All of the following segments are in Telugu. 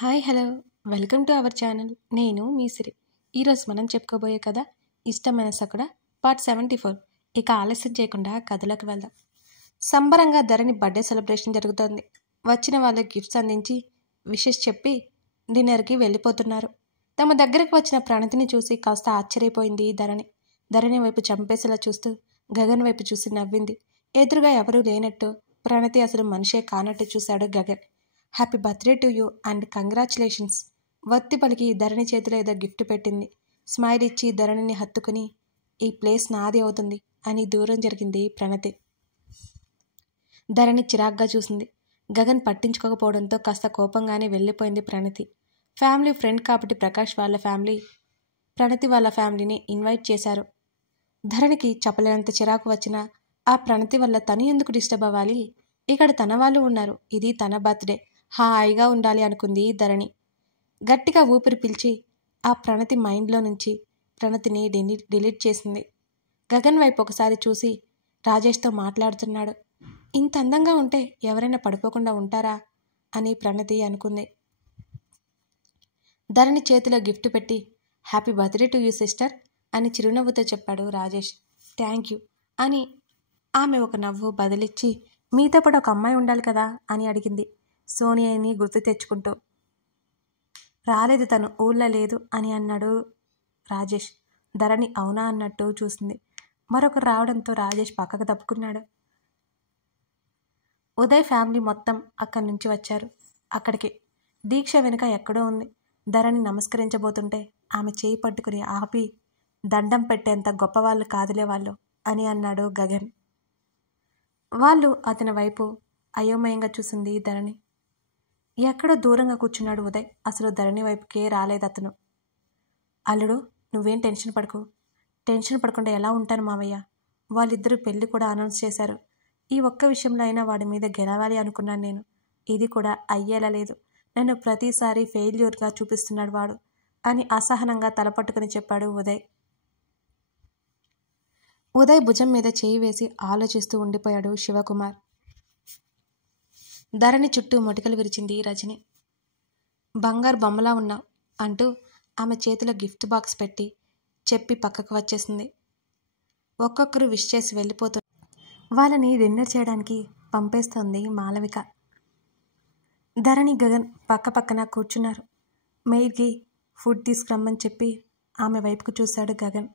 Hi hello welcome to our channel. నేను మీ సిరి. ఈరోజు మనం చెప్పుకోబోయే కథ ఇష్టమైన సకుడ పార్ట్ 74. ఇక ఆలస్యం చేయకుండా కథలోకి వెళ్దాం. సంబరంగా ధరణి బర్త్డే సెలబ్రేషన్ జరుగుతోంది. వచ్చిన వాళ్ళు గిఫ్ట్స్ అందించి విషెస్ చెప్పి డిన్నర్కి వెళ్ళిపోతున్నారు. తమ దగ్గరకు వచ్చిన ప్రణతిని చూసి కాస్త ఆశ్చర్యపోయింది ధరణి. ధరణి వైపు చంపేసేలా చూస్తూ గగన్ వైపు చూసి నవ్వింది. ఎదురుగా ఎవరూ లేనట్టు, ప్రణతి అసలు మనిషే కానట్టు చూశాడు Gagan. Happy birthday to you and congratulations. వత్తి పలికి ధరణి చేతిలో ఏదో గిఫ్ట్ పెట్టింది. స్మైల్ ఇచ్చి ధరణిని హత్తుకుని ఈ ప్లేస్ నాది అవుతుంది అని దూరం జరిగింది ప్రణతి. ధరణి చిరాగ్గా చూసింది. గగన్ పట్టించుకోకపోవడంతో కాస్త కోపంగానే వెళ్ళిపోయింది ప్రణతి. ఫ్యామిలీ ఫ్రెండ్ కాబట్టి ప్రకాష్ వాళ్ళ ఫ్యామిలీ ప్రణతి వాళ్ళ ఫ్యామిలీని ఇన్వైట్ చేశారు. ధరణికి చెప్పలేనంత చిరాకు వచ్చినా ఆ ప్రణతి వల్ల తను ఎందుకు డిస్టర్బ్ అవ్వాలి? ఇక్కడ తన వాళ్ళు ఉన్నారు, ఇది తన బర్త్డే, హాయిగా ఉండాలి అనుకుంది ధరణి. గట్టిగా ఊపిరి పీల్చి ఆ ప్రణతి మైండ్లో నుంచి ప్రణతిని డిలీట్ చేసింది. గగన్ వైపు ఒకసారి చూసి రాజేష్తో మాట్లాడుతున్నాడు. ఇంత అందంగా ఉంటే ఎవరైనా పడిపోకుండా ఉంటారా అని ప్రణతి అనుకుంది. ధరణి చేతిలో గిఫ్ట్ పెట్టి happy birthday to you sister అని చిరునవ్వుతో చెప్పాడు రాజేష్. థ్యాంక్ యూ అని ఆమె ఒక నవ్వు బదిలిచ్చి మీతో పాటు ఒక అమ్మాయి ఉండాలి కదా అని అడిగింది సోనియాని గుర్తు తెచ్చుకుంటూ. రాలేదు, తను ఊళ్ళో లేదు అని అన్నాడు రాజేష్. ధరణి అవునా అన్నట్టు చూసింది. మరొకరు రావడంతో రాజేష్ పక్కకు తప్పుకున్నాడు. ఉదయ్ ఫ్యామిలీ మొత్తం అక్కడి నుంచి వచ్చారు. అక్కడికి దీక్ష వెనుక ఎక్కడో ఉంది. ధరణి నమస్కరించబోతుంటే ఆమె చేయి పట్టుకుని ఆపి దండం పెట్టేంత గొప్పవాళ్ళు కాదులే వాళ్ళు అని అన్నాడు గగన్. వాళ్ళు అతని వైపు అయోమయంగా చూసింది ధరణి. ఎక్కడో దూరంగా కూర్చున్నాడు ఉదయ్. అసలు ధరణి వైపుకే రాలేదు అతను. అల్లుడు, నువ్వేం టెన్షన్ పడకు. టెన్షన్ పడకుండా ఎలా ఉంటాను మావయ్య? వాళ్ళిద్దరూ పెళ్లి కూడా అనౌన్స్ చేశారు. ఈ ఒక్క విషయంలో అయినా వాడి మీద గెలవాలి అనుకున్నాను నేను. ఇది కూడా అయ్యేలా లేదు. నన్ను ప్రతిసారి ఫెయిల్యూర్గా చూపిస్తున్నాడు వాడు అని అసహనంగా తలపట్టుకుని చెప్పాడు ఉదయ్. ఉదయ్ భుజం మీద చేయి వేసి ఆలోచిస్తూ ఉండిపోయాడు శివకుమార్. ధరణి చుట్టూ మొటికలు విరిచింది రజని. బంగారు బొమ్మలా ఉన్నావు అంటూ ఆమె చేతిలో గిఫ్ట్ బాక్స్ పెట్టి చెప్పి పక్కకు వచ్చేసింది. ఒక్కొక్కరు విష్ చేసి వెళ్ళిపోతూ వాళ్ళని డిన్నర్ చేయడానికి పంపేస్తోంది మాలవిక. ధరణి గగన్ పక్క పక్కన కూర్చున్నారు. మెయిర్కి ఫుడ్ తీసుకురమ్మని చెప్పి ఆమె వైపుకు చూశాడు గగన్.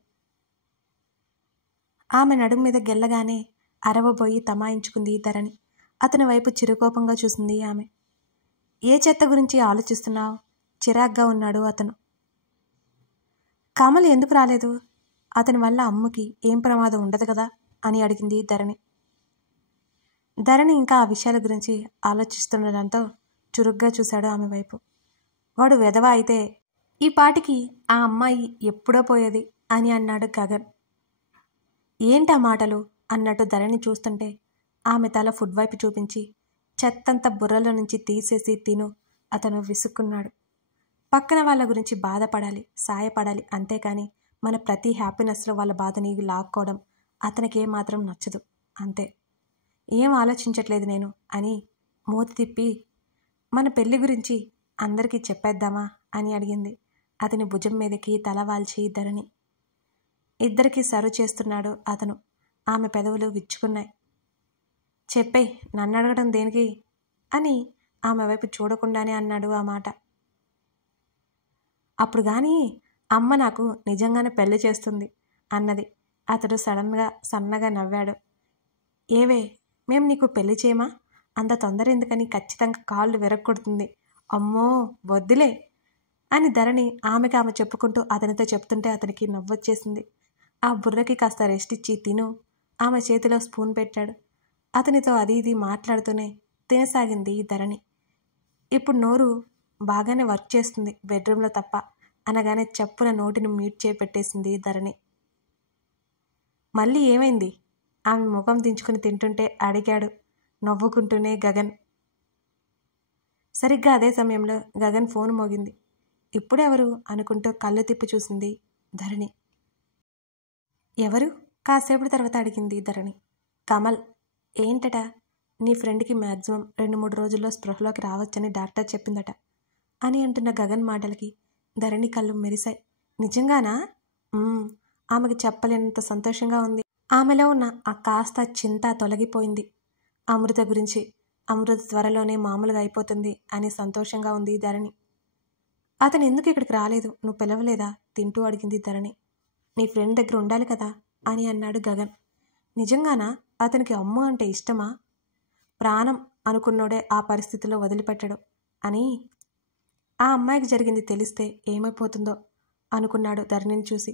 ఆమె నడుము మీద గెల్లగానే అరవబోయి తమాయించుకుంది ధరణి. అతని వైపు చిరుకోపంగా చూసింది ఆమె. ఏ చెత్త గురించి ఆలోచిస్తున్నావు? చిరాగ్గా ఉన్నాడు అతను. కమల్ ఎందుకు రాలేదు? అతని వల్ల అమ్ముకి ఏం ప్రమాదం ఉండదు కదా అని అడిగింది ధరణి. ధరణి ఇంకా ఆ విషయాల గురించి ఆలోచిస్తుండడంతో చురుగ్గా చూశాడు ఆమె వైపు. వాడు వెధవ అయితే ఈ పాటికి ఆ అమ్మాయి ఎప్పుడో పోయేది అని అన్నాడు గగన్. ఏంటా మాటలు అన్నట్టు ధరణి చూస్తుంటే ఆమె తల ఫుడ్ వైపు చూపించి చెత్తంతా బుర్రలో నుంచి తీసేసి తిను అతను విసుక్కున్నాడు. పక్కన వాళ్ళ గురించి బాధపడాలి, సాయపడాలి, అంతేకాని మన ప్రతి హ్యాపీనెస్లో వాళ్ళ బాధని లాక్కోవడం అతనికి ఏమాత్రం నచ్చదు. అంతే, ఏం ఆలోచించట్లేదు నేను అని మూతి తిప్పి మన పెళ్లి గురించి అందరికీ చెప్పేద్దామా అని అడిగింది అతని భుజం మీదకి తల వాల్చి ధరణి. ఇద్దరికీ సర్వ్ చేస్తున్నాడు అతను. ఆమె పెదవులు విచ్చుకున్నాయి. చెప్పే, నన్ను అడగడం దేనికి అని ఆమె వైపు చూడకుండానే అన్నాడు ఆ మాట. అప్పుడు కానీ అమ్మ నాకు నిజంగానే పెళ్లి చేస్తుంది అన్నది. అతడు సన్నగా నవ్వాడు. ఏవే, మేము నీకు పెళ్లి చేయమా? అంత తొందర ఎందుకని? ఖచ్చితంగా కాళ్ళు విరగొడుతుంది. అమ్మో వద్దులే అని ధరణి ఆమె చెప్పుకుంటూ అతనితో చెప్తుంటే అతనికి నవ్వొచ్చేసింది. ఆ బుర్రకి కాస్త రెస్ట్ ఇచ్చి తిను. ఆమె చేతిలో స్పూన్ పెట్టాడు. అతనితో అది ఇది మాట్లాడుతూనే తినసాగింది ధరణి. ఇప్పుడు నోరు బాగానే వర్క్ చేస్తుంది బెడ్రూమ్లో తప్ప అనగానే చప్పున నోటిని మ్యూట్ చేపెట్టేసింది ధరణి. మళ్ళీ ఏమైంది? ఆమె ముఖం దించుకుని తింటుంటే అడిగాడు నవ్వుకుంటూనే గగన్. సరిగ్గా అదే సమయంలో గగన్ ఫోన్ మోగింది. ఇప్పుడెవరు అనుకుంటూ కళ్ళు తిప్పి చూసింది ధరణి. ఎవరు? కాసేపటి తర్వాత అడిగింది ధరణి. కమల్. ఏంటట? నీ ఫ్రెండ్కి మ్యాక్సిమం 2-3 రోజుల్లో స్పృహలోకి రావచ్చని డాక్టర్ చెప్పిందట. అని అంటున్న గగన్ మాటలకి ధరణి కళ్ళు మెరిశాయి. నిజంగానా? ఆమెకి చెప్పలేనంత సంతోషంగా ఉంది. ఆమెలో ఉన్న ఆ కాస్త చింత తొలగిపోయింది. అమృత గురించి. అమృత త్వరలోనే మామూలుగా అయిపోతుంది అని సంతోషంగా ఉంది ధరణి. అతను ఎందుకు ఇక్కడికి రాలేదు? నువ్వు పిలవలేదా? తింటూ అడిగింది ధరణి. నీ ఫ్రెండ్ దగ్గర ఉండాలి కదా అని అన్నాడు గగన్. నిజంగానా? అతనికి అమ్ము అంటే ఇష్టమా? ప్రాణం అనుకున్నోడే ఆ పరిస్థితిలో వదిలిపెట్టడు అని. ఆ అమ్మాయికి జరిగింది తెలిస్తే ఏమైపోతుందో అనుకున్నాడు ధరణిని చూసి.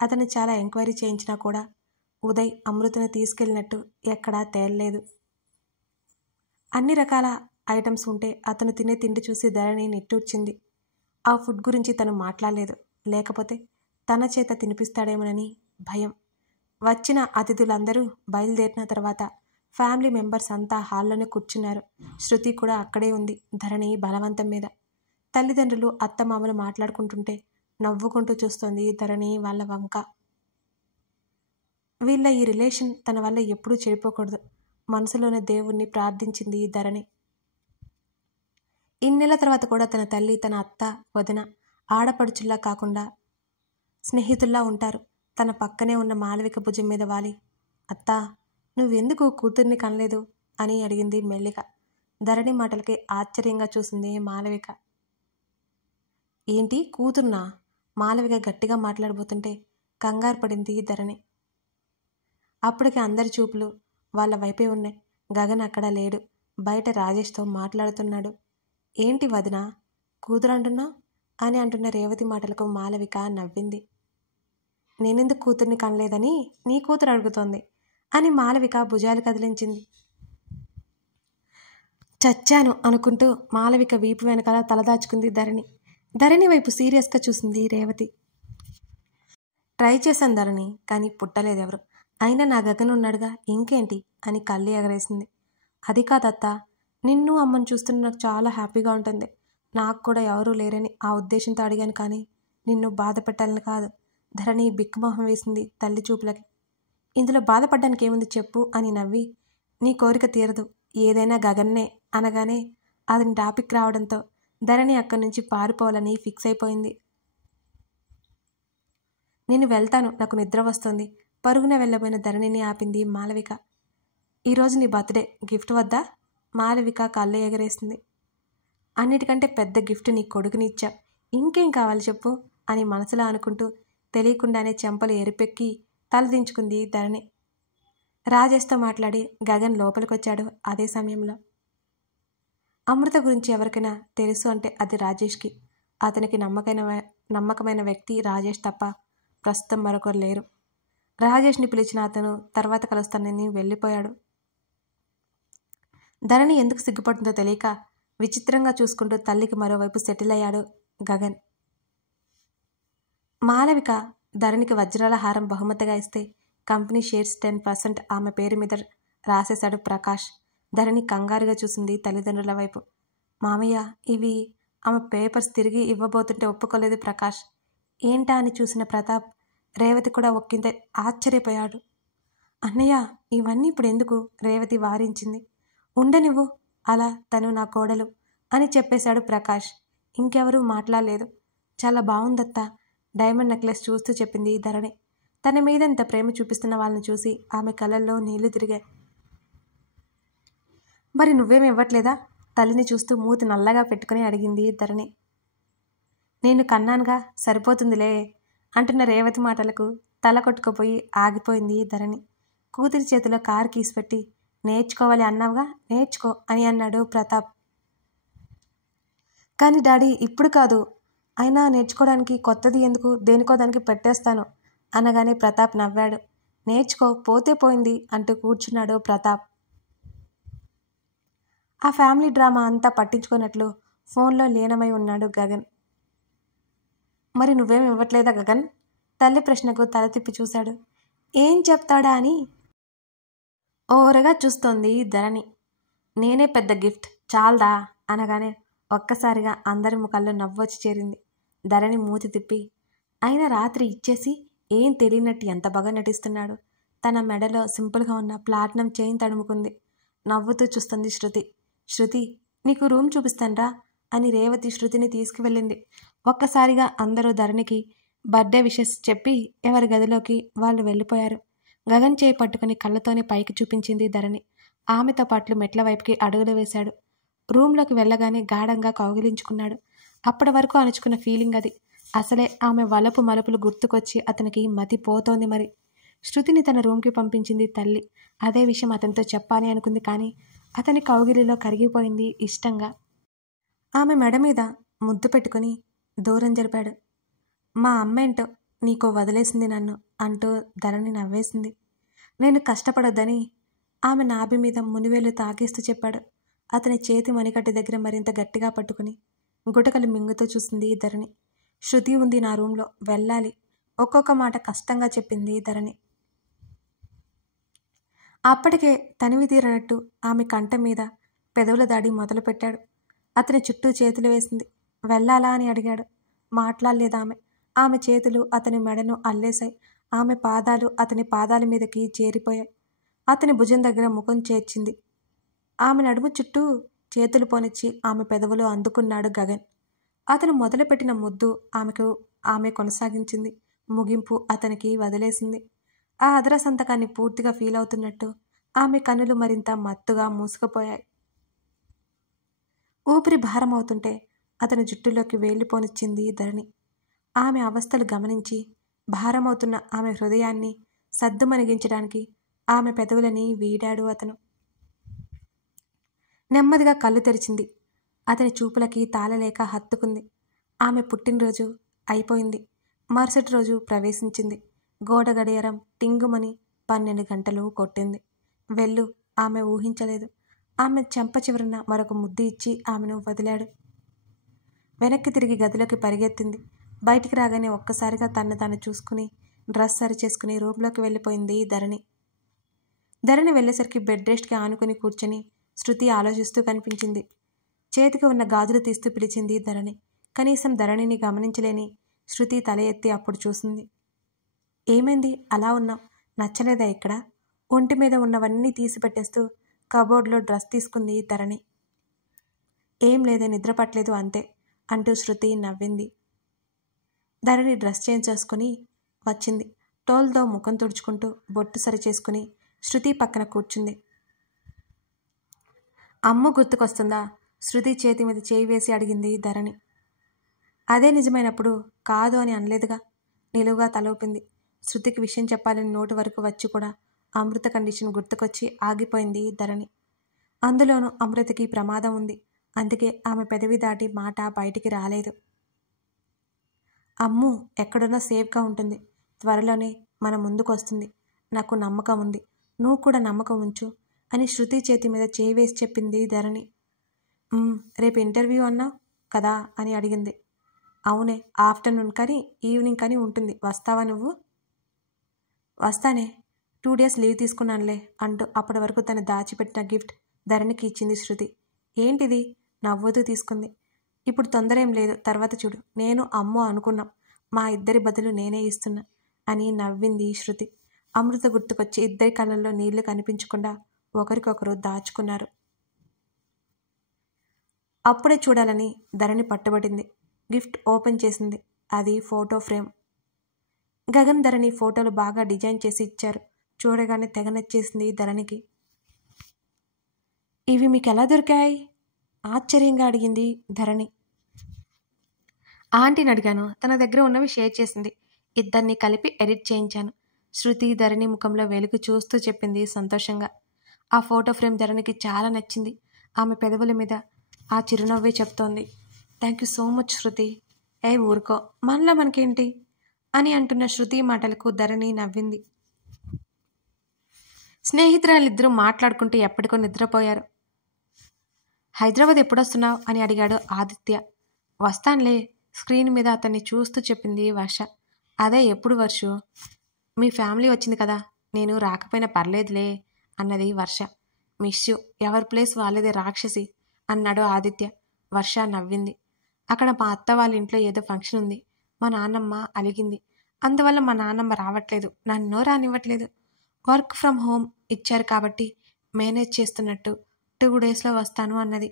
అతను చాలా ఎంక్వైరీ చేయించినా కూడా ఉదయ్ అమృతను తీసుకెళ్ళినట్టు ఎక్కడా తేలలేదు. అన్ని రకాల ఐటమ్స్ ఉంటే అతను తినే తిండి చూసి ధరణి నిట్టూర్చింది. ఆ ఫుడ్ గురించి తను మాట్లాడలేదు. లేకపోతే తన చేత తినిపిస్తాడేమోనని భయం. వచ్చిన అతిథులందరూ బయలుదేరిన తర్వాత ఫ్యామిలీ మెంబర్స్ అంతా హాల్లోనే కూర్చున్నారు. శృతి కూడా అక్కడే ఉంది ధరణి బలవంతం మీద. తల్లిదండ్రులు అత్తమామలు మాట్లాడుకుంటుంటే నవ్వుకుంటూ చూస్తోంది ధరణి వాళ్ళ వంక. వీళ్ళ ఈ రిలేషన్ తన వల్ల ఎప్పుడూ చెడిపోకూడదు. మనసులోనే దేవుణ్ణి ప్రార్థించింది ధరణి. ఇన్నేళ్ల తర్వాత కూడా తన తల్లి, తన అత్త, వదిన ఆడపడుచుల్లా కాకుండా స్నేహితుల్లా ఉంటారు. తన పక్కనే ఉన్న మాలవిక భుజం మీద వాలి, అత్తా నువ్వెందుకు కూతుర్ని కనలేదు అని అడిగింది మెల్లిగా. ధరణి మాటలకి ఆశ్చర్యంగా చూసింది మాలవిక. ఏంటి కూతుర్నా? మాలవిక గట్టిగా మాట్లాడబోతుంటే కంగారు పడింది ధరణి. అప్పటికి అందరి చూపులు వాళ్ళ వైపే ఉన్నాయి. గగన్ అక్కడ లేడు. బయట రాజేష్తో మాట్లాడుతున్నాడు. ఏంటి వదినా కూతురు అంటున్నావు అని అంటున్న రేవతి మాటలకు మాలవిక నవ్వింది. నేనెందుకు కూతుర్ని కనలేదని నీ కూతురు అడుగుతోంది అని మాలవిక భుజాలు కదిలించింది. చచ్చాను అనుకుంటూ మాలవిక వీపు వెనకాల తలదాచుకుంది ధరణి. ధరణి వైపు సీరియస్గా చూసింది రేవతి. ట్రై చేశాను ధరణి, కానీ పుట్టలేదెవరు. అయినా నా గగన్ ఉన్నాడుగా, ఇంకేంటి అని కళ్ళు ఎగరేసింది. అది కాదత్తా, నిన్ను అమ్మను చూస్తున్న నాకు చాలా హ్యాపీగా ఉంటుంది. నాకు కూడా ఎవరూ లేరని ఆ ఉద్దేశంతో అడిగాను, కానీ నిన్ను బాధ పెట్టాలని కాదు. ధరణి బిక్కుమొహం వేసింది తల్లి చూపులకి. ఇందులో బాధపడ్డానికి ఏముంది చెప్పు అని నవ్వి, నీ కోరిక తీరదు, ఏదైనా గగన్నే అనగానే అతని టాపిక్ రావడంతో ధరణి అక్కడి నుంచి పారిపోవాలని ఫిక్స్ అయిపోయింది. నేను వెళ్తాను, నాకు నిద్ర వస్తుంది. పరుగున వెళ్ళబోయిన ధరణిని ఆపింది మాలవిక. ఈరోజు నీ బర్త్డే, గిఫ్ట్ వద్దా? మాలవిక కళ్ళు ఎగరేసింది. అన్నిటికంటే పెద్ద గిఫ్ట్ నీ కొడుకుని ఇచ్చా, ఇంకేం కావాలి చెప్పు అని మనసులో అనుకుంటూ తెలియకుండానే చెంపలు ఎరిపెక్కి తలదించుకుంది ధరణి. రాజేష్తో మాట్లాడి గగన్ లోపలికొచ్చాడు. అదే సమయంలో అమృత గురించి ఎవరికైనా తెలుసు అంటే అది రాజేష్కి. అతనికి నమ్మకమైన వ్యక్తి రాజేష్ తప్ప ప్రస్తుతం మరొకరు లేరు. రాజేష్ని పిలిచిన అతను తర్వాత కలుస్తానని వెళ్ళిపోయాడు. ధరణి ఎందుకు సిగ్గుపడుతుందో తెలియక విచిత్రంగా చూసుకుంటూ తల్లికి మరోవైపు సెటిల్ అయ్యాడు గగన్. మాలవిక ధరణికి వజ్రాల హారం బహుమతిగా ఇస్తే కంపెనీ షేర్స్ 10% ఆమె పేరు మీద రాసేశాడు ప్రకాష్. ధరణి కంగారుగా చూసింది తల్లిదండ్రుల వైపు. మామయ్య, ఇవి ఆమె పేపర్స్ తిరిగి ఇవ్వబోతుంటే ఒప్పుకోలేదు ప్రకాష్. ఏంటా అని చూసిన ప్రతాప్, రేవతి కూడా ఒక్కింత ఆశ్చర్యపోయాడు. అన్నయ్య, ఇవన్నీ ఇప్పుడు ఎందుకు? రేవతి వారించింది. ఉండనివ్వు, అలా తను నా కోడలు అని చెప్పేశాడు ప్రకాష్. ఇంకెవరూ మాట్లాడలేదు. చాలా బాగుందత్తా, డైమండ్ నెక్లెస్ చూస్తూ చెప్పింది ధరణి. తన మీద ఇంత ప్రేమ చూపిస్తున్న వాళ్ళని చూసి ఆమె కళ్ళల్లో నీళ్లు తిరిగాయి. మరి నువ్వేమి ఇవ్వట్లేదా? తల్లిని చూస్తూ మూతి నల్లగా పెట్టుకుని అడిగింది ధరణి. నేను కన్నానుగా, సరిపోతుందిలే అంటున్న రేవతి మాటలకు తల కొట్టుకుపోయి ఆగిపోయింది ధరణి. కూతురి చేతిలో కారు కీస్ పెట్టి, నేర్చుకోవాలి అన్నావుగా, నేర్చుకో అని అన్నాడు ప్రతాప్. కానీ డాడీ, ఇప్పుడు కాదు. అయినా నేర్చుకోవడానికి కొత్తది ఎందుకు, దేనికో దానికి పెట్టేస్తాను అనగానే ప్రతాప్ నవ్వాడు. నేర్చుకో, పోతే పోయింది అంటూ కూర్చున్నాడు ప్రతాప్. ఆ ఫ్యామిలీ డ్రామా అంతా పట్టించుకున్నట్లు ఫోన్లో లీనమై ఉన్నాడు గగన్. మరి నువ్వేం ఇవ్వట్లేదా గగన్? తల్లి ప్రశ్నకు తల తిప్పి చూశాడు. ఏం చెప్తాడా అని ఓరగా చూస్తోంది ధరణి. నేనే పెద్ద గిఫ్ట్, చాల్దా అనగానే ఒక్కసారిగా అందరి ముఖాల్లో నవ్వొచ్చి చేరింది. ధరణి మూతి తిప్పి, అయినా రాత్రి ఇచ్చేసి ఏం తెలియనట్టు ఎంత బాగా నటిస్తున్నాడు. తన మెడలో సింపుల్గా ఉన్న ప్లాటినం చైన్ తడుముకుంది. నవ్వుతూ చూస్తుంది శృతి. శృతి, నీకు రూమ్ చూపిస్తాన్రా అని రేవతి శృతిని తీసుకువెళ్ళింది. ఒక్కసారిగా అందరూ ధరణికి బర్త్డే విషెస్ చెప్పి ఎవరి గదిలోకి వాళ్ళు వెళ్ళిపోయారు. గగన్ చేయి పట్టుకుని కళ్ళతోనే పైకి చూపించింది ధరణి. ఆమెతో పాటు మెట్ల వైపుకి అడుగులు వేశాడు. రూమ్లోకి వెళ్ళగానే గాఢంగా కౌగిలించుకున్నాడు. అప్పటి వరకు అణుచుకున్న ఫీలింగ్ అది. అసలే ఆమె వలపు మలుపులు గుర్తుకొచ్చి అతనికి మతి పోతోంది. మరి శృతిని తన రూమ్కి పంపించింది తల్లి. అదే విషయం అతనితో చెప్పాలి అనుకుంది, కానీ అతని కౌగిలిలో కరిగిపోయింది ఇష్టంగా. ఆమె మెడ మీద ముద్దు పెట్టుకుని దూరం జరిపాడు. మా అమ్మేంటో నీకో వదిలేసింది నన్ను అంటూ ధరణి నవ్వేసింది. నేను కష్టపడొద్దని ఆమె నాభి మీద మునివేలు తాకిస్తూ చెప్పాడు. అతని చేతి మణికట్టు దగ్గర మరింత గట్టిగా పట్టుకుని గుటకలు మింగుతూ చూసింది ధరణి. శృతి ఉంది నా రూంలో, వెళ్ళాలి. ఒక్కొక్క మాట కష్టంగా చెప్పింది ధరణి. అప్పటికే తనివి తీరనట్టు ఆమె కంఠం మీద పెదవుల దాడి మొదలుపెట్టాడు. అతని చుట్టూ చేతులు వేసింది. వెళ్ళాలా అని అడిగాడు. మాట్లాడలేదామె. ఆమె చేతులు అతని మెడను అల్లేశాయి. ఆమె పాదాలు అతని పాదాల మీదకి చేరిపోయాయి. అతని భుజం దగ్గర ముఖం చేర్చింది. ఆమె నడుము చుట్టూ చేతులు పోనిచ్చి ఆమె పెదవులు అందుకున్నాడు గగన్. అతను మొదలుపెట్టిన ముద్దు ఆమె కొనసాగించింది. ముగింపు అతనికి వదిలేసింది. ఆ అదర సంతకాన్ని పూర్తిగా ఫీల్ అవుతున్నట్టు ఆమె కన్నులు మరింత మత్తుగా మూసుకుపోయాయి. ఊపిరి భారం అవుతుంటే అతని జుట్టులోకి వేలిపోనిచ్చింది ధరణి. ఆమె అవస్థలు గమనించి భారమవుతున్న ఆమె హృదయాన్ని సద్దుమణిగించడానికి ఆమె పెదవులని వీడాడు అతను. నెమ్మదిగా కళ్ళు తెరిచింది. అతని చూపులకి తాళలేక హత్తుకుంది. ఆమె పుట్టినరోజు అయిపోయింది. మరుసటి రోజు ప్రవేశించింది. గోడ గడియారం టింగుమని 12 గంటలు కొట్టింది. వెళ్ళు ఆమె ఊహించలేదు. ఆమె చెంప చివరన మరొక ముద్దు ఇచ్చి ఆమెను వదిలాడు. వెనక్కి తిరిగి గదిలోకి పరిగెత్తింది. బయటికి రాగానే ఒక్కసారిగా తను తాను చూసుకుని డ్రెస్ సరి చేసుకుని రూమ్లోకి వెళ్ళిపోయింది ధరణి. ధరణి వెళ్ళేసరికి బెడ్ రెస్ట్కి ఆనుకుని కూర్చొని శృతి ఆలోచిస్తూ కనిపించింది. చేతికి ఉన్న గాజులు తీస్తూ పిలిచింది ధరణి. కనీసం ధరణిని గమనించలేని శృతి తల ఎత్తి అప్పుడు చూసింది. ఏమైంది అలా ఉన్నావు? నచ్చలేదా ఇక్కడ? ఒంటి మీద ఉన్నవన్నీ తీసి పెట్టేస్తూ కబోర్డ్లో డ్రెస్ తీసుకుంది ధరణి. ఏం లేదే, నిద్ర పట్టలేదు అంతే అంటూ శృతి నవ్వింది. ధరణి డ్రెస్ చేంజ్ చేసుకుని వచ్చింది. టోల్తో ముఖం తుడుచుకుంటూ బొట్టు సరి చేసుకుని శృతి పక్కన కూర్చుంది. అమ్మ గుర్తుకొస్తుందా? శృతి చేతి మీద చేయి వేసి అడిగింది ధరణి. అదే నిజమైనప్పుడు కాదు అని అనలేదుగా. నిలువుగా తలూపింది. శృతికి విషయం చెప్పాలని నోటి వరకు వచ్చి కూడా అమృత కండిషన్ గుర్తుకొచ్చి ఆగిపోయింది ధరణి. అందులోనూ అమృతకి ప్రమాదం ఉంది. అందుకే ఆమె పెదవి దాటి మాట బయటికి రాలేదు. అమ్ము ఎక్కడున్నా సేఫ్గా ఉంటుంది. త్వరలోనే మన ముందుకు వస్తుంది. నాకు నమ్మకం ఉంది. నువ్వు కూడా నమ్మకం ఉంచు అని శృతి చేతి మీద చేయి వేసి చెప్పింది ధరణి. రేపు ఇంటర్వ్యూ అన్నావు కదా అని అడిగింది. అవునే, ఆఫ్టర్నూన్ కానీ ఈవినింగ్ కానీ ఉంటుంది. వస్తావా నువ్వు? వస్తానే, 2 days లీవ్ తీసుకున్నానులే అంటూ అప్పటి వరకు తను దాచిపెట్టిన గిఫ్ట్ ధరణికి ఇచ్చింది శృతి. ఏంటిది? నవ్వుతూ తీసుకుంది. ఇప్పుడు తొందర ఏం లేదు, తర్వాత చూడు. నేను అమ్మో అనుకున్నాం. మా ఇద్దరి బదులు నేనే ఇస్తున్నా అని నవ్వింది శృతి. అమృత గుర్తుకొచ్చి ఇద్దరి కళ్ళల్లో నీళ్లు కనిపించకుండా ఒకరికొకరు దాచుకున్నారు. అప్పుడే చూడాలని ధరణి పట్టుబడింది. గిఫ్ట్ ఓపెన్ చేసింది. అది ఫోటో ఫ్రేమ్. గగన్ ధరణి ఫోటోలు బాగా డిజైన్ చేసి ఇచ్చారు. చూడగానే తెగ నచ్చేసింది ధరణికి. ఇవి మీకు ఎలా దొరికాయి? ఆశ్చర్యంగా అడిగింది ధరణి. ఆంటీని అడిగాను, తన దగ్గర ఉన్నవి షేర్ చేసింది. ఇద్దరిని కలిపి ఎడిట్ చేయించాను. శృతి ధరణి ముఖంలో వెలుగు చూస్తూ చెప్పింది సంతోషంగా. ఆ ఫోటో ఫ్రేమ్ ధరణికి చాలా నచ్చింది. ఆమె పెదవుల మీద ఆ చిరునవ్వే చెప్తోంది. థ్యాంక్ యూ సో మచ్ శృతి. ఏ ఊరుకో, మనలో మనకేంటి అని అంటున్న శృతి మాటలకు ధరణి నవ్వింది. స్నేహితురాలిద్దరూ మాట్లాడుకుంటూ ఎప్పటికో నిద్రపోయారు. హైదరాబాద్ ఎప్పుడొస్తున్నావు అని అడిగాడు ఆదిత్య. వస్తానులే, స్క్రీన్ మీద అతన్ని చూస్తూ చెప్పింది వర్ష. అదే ఎప్పుడు వర్షు? మీ ఫ్యామిలీ వచ్చింది కదా, నేను రాకపోయినా పర్లేదులే అన్నది వర్ష. మిస్ యూ, ఎవరి ప్లేస్ వాళ్ళదే రాక్షసి అన్నాడు ఆదిత్య. వర్ష నవ్వింది. అక్కడ మా అత్త వాళ్ళ ఇంట్లో ఏదో ఫంక్షన్ ఉంది. మా నాన్నమ్మ అలిగింది. అందువల్ల మా నాన్నమ్మ రావట్లేదు, నన్ను రానివ్వట్లేదు. వర్క్ ఫ్రమ్ హోమ్ ఇచ్చారు కాబట్టి మేనేజ్ చేస్తున్నట్టు 2 daysలో వస్తాను అన్నది.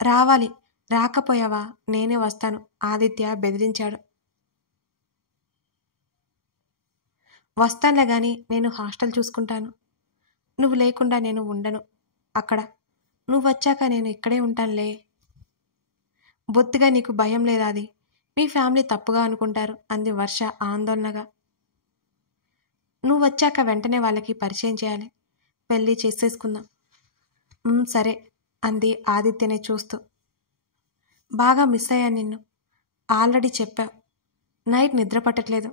రావాలి, రాకపోయావా నేనే వస్తాను ఆదిత్య బెదిరించాడు. వస్తానులే గాని నేను హాస్టల్ చూసుకుంటాను. నువ్వు లేకుండా నేను ఉండను అక్కడ. నువ్వు వచ్చాక నేను ఇక్కడే ఉంటానులే. బొత్తిగా నీకు భయం లేదా? అది మీ ఫ్యామిలీ తప్పుగా అనుకుంటారు అంది వర్ష ఆందోళనగా. నువ్వు వచ్చాక వెంటనే వాళ్ళకి పరిచయం చేయాలి. పెళ్ళి చేసేసుకుందాం. సరే అంది ఆదిత్యని చూస్తూ. బాగా మిస్ అయ్యాను నిన్ను. ఆల్రెడీ చెప్పావు. నైట్ నిద్ర పట్టట్లేదు.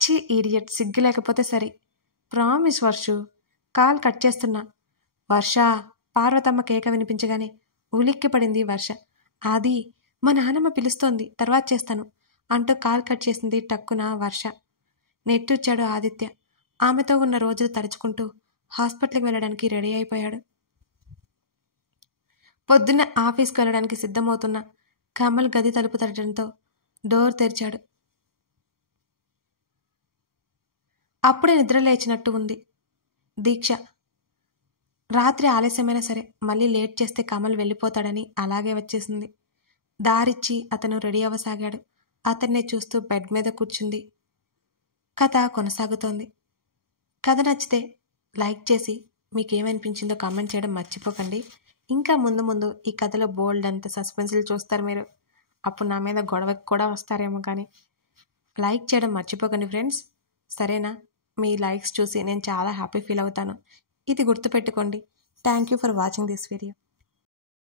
చీ ఈడియట్, సిగ్గు లేకపోతే సరే. ప్రామిస్ వర్షు. కాల్ కట్ చేస్తున్నా. వర్ష! పార్వతమ్మ కేక వినిపించగానే ఉలిక్కి పడింది వర్ష. ఆది, మా నాన్నమ్మ పిలుస్తోంది, తర్వాత చేస్తాను అంటూ కాల్ కట్ చేసింది టక్కున వర్ష. నెట్టొచ్చాడు ఆదిత్య. ఆమెతో ఉన్న రోజులు తలుచుకుంటూ హాస్పిటల్కి వెళ్ళడానికి రెడీ అయిపోయాడు. పొద్దున్న ఆఫీస్కి వెళ్ళడానికి సిద్ధమవుతున్న కమల్ గది తలుపు తట్టడంతో డోర్ తెరిచాడు. అప్పుడే నిద్ర లేచినట్టు ఉంది దీక్ష. రాత్రి ఆలస్యమైనా సరే మళ్ళీ లేట్ చేస్తే కమల్ వెళ్ళిపోతాడని అలాగే వచ్చేసింది. దారిచ్చి అతను రెడీ అవ్వసాగాడు. అతన్నే చూస్తూ బెడ్ మీద కూర్చుంది. కథ కొనసాగుతోంది. కథ నచ్చితే లైక్ చేసి మీకేమనిపించిందో కామెంట్ చేయడం మర్చిపోకండి. ఇంకా ముందు ముందు ఈ కథలో బోల్డ్ అంత సస్పెన్స్లు చూస్తారు మీరు. అప్పుడు నా మీద గొడవకి కూడా వస్తారేమో. కానీ లైక్ చేయడం మర్చిపోకండి ఫ్రెండ్స్, సరేనా? మీ లైక్స్ చూసి నేను చాలా హ్యాపీ ఫీల్ అవుతాను. ఇది గుర్తుపెట్టుకోండి. Thank you for watching this video.